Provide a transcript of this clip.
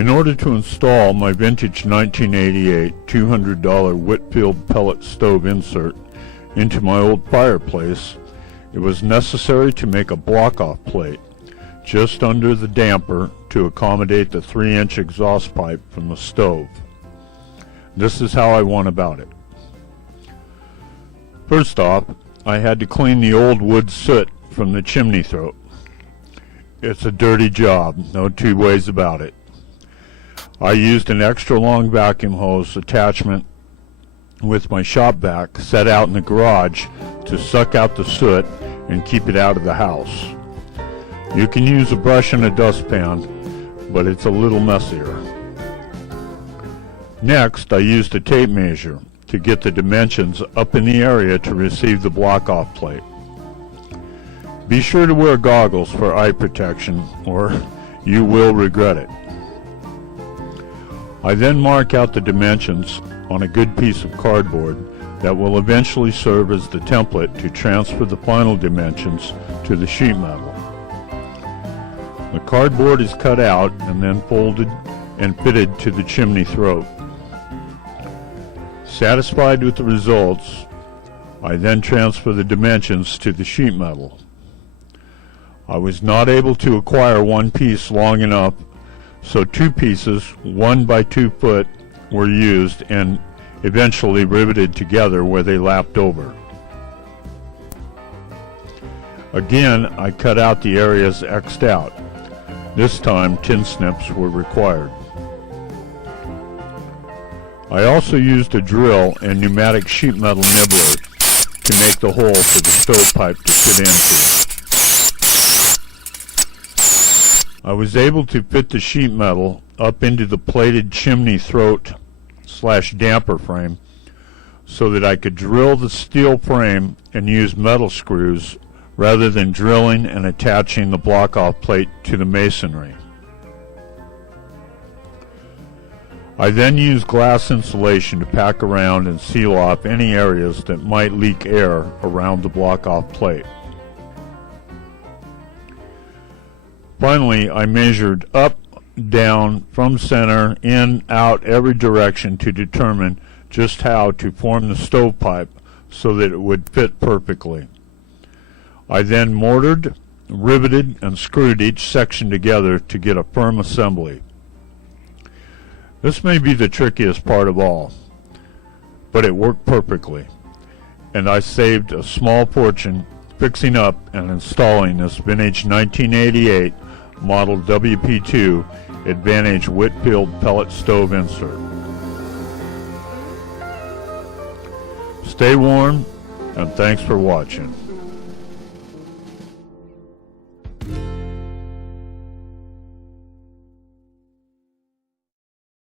In order to install my vintage 1988 $200 Whitfield pellet stove insert into my old fireplace, it was necessary to make a block-off plate just under the damper to accommodate the 3-inch exhaust pipe from the stove. This is how I went about it. First off, I had to clean the old wood soot from the chimney throat. It's a dirty job, no two ways about it. I used an extra long vacuum hose attachment with my shop vac set out in the garage to suck out the soot and keep it out of the house. You can use a brush and a dustpan, but it's a little messier. Next, I used a tape measure to get the dimensions up in the area to receive the block-off plate. Be sure to wear goggles for eye protection, or you will regret it. I then mark out the dimensions on a good piece of cardboard that will eventually serve as the template to transfer the final dimensions to the sheet metal. The cardboard is cut out and then folded and fitted to the chimney throat. Satisfied with the results, I then transfer the dimensions to the sheet metal. I was not able to acquire one piece long enough, so two pieces, 1 by 2 foot, were used and eventually riveted together where they lapped over. Again, I cut out the areas X'd out. This time, tin snips were required. I also used a drill and pneumatic sheet metal nibbler to make the hole for the stovepipe to fit into. I was able to fit the sheet metal up into the plated chimney throat / damper frame so that I could drill the steel frame and use metal screws rather than drilling and attaching the block-off plate to the masonry. I then used glass insulation to pack around and seal off any areas that might leak air around the block-off plate. Finally, I measured up, down, from center, in, out, every direction to determine just how to form the stovepipe so that it would fit perfectly. I then mortared, riveted, and screwed each section together to get a firm assembly. This may be the trickiest part of all, but it worked perfectly, and I saved a small fortune fixing up and installing this vintage 1988 model WP2 Advantage Whitfield pellet stove insert. Stay warm, and thanks for watching.